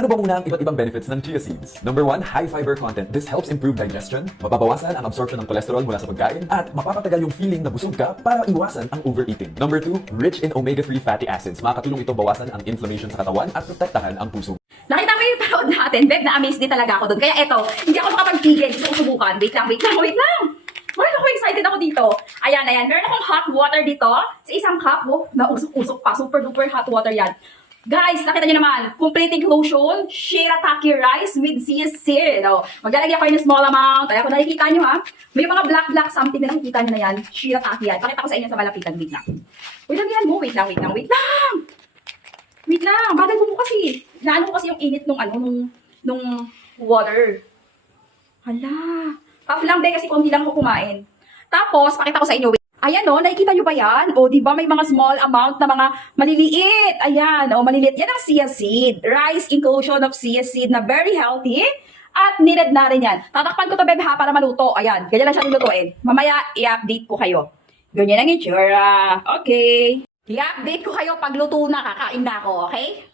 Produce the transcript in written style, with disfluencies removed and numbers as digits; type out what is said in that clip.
Ano ba muna ang iba't ibang benefits ng chia seeds? Number 1, high fiber content. This helps improve digestion, mababawasan ang absorption ng cholesterol mula sa pagkain, at mapapatagal yung feeling na busog ka para iwasan ang overeating. Number 2, rich in omega-3 fatty acids. Makakatulong ito bawasan ang inflammation sa katawan at protektahan ang puso. Nakita mo yung panood natin, Beb, na-amaze din talaga ako doon. Kaya eto, hindi ako makapagpigil. Gusto ko subukan. Wait lang. Wala ako, excited ako dito. Ayan. Meron akong hot water dito. Sa isang cup, na usok-usok pa. Super duper hot water yan. Guys, nakita nyo naman, complete inclusion, shirataki rice with chia seed. Maglalagay ako ng small amount. Kaya kung nakikita nyo ha, may mga black something na nakikita nyo na yan. Shirataki yan. Pakita ko sa inyo sa malapitan. Wait lang. Lagyan mo. Wait lang. Bagay mo kasi. Naano ko kasi yung init nung water. Hala. Half lang be kasi konti lang ako kumain. Tapos, pakita ko sa inyo. Ayan nakikita nyo ba yan? Di ba may mga small amount na mga maliliit? Ayan, maliliit. Yan ang chia seed. Rice inclusion of chia seed na very healthy. At needed na rin yan. Tatakpan ko to, Beb, ha, para maluto. Ayan, ganyan lang siya nilutuin. Mamaya, i-update ko kayo. Ganyan ang itsura. Okay. I-update ko kayo pag luto na, kakain na ako, okay?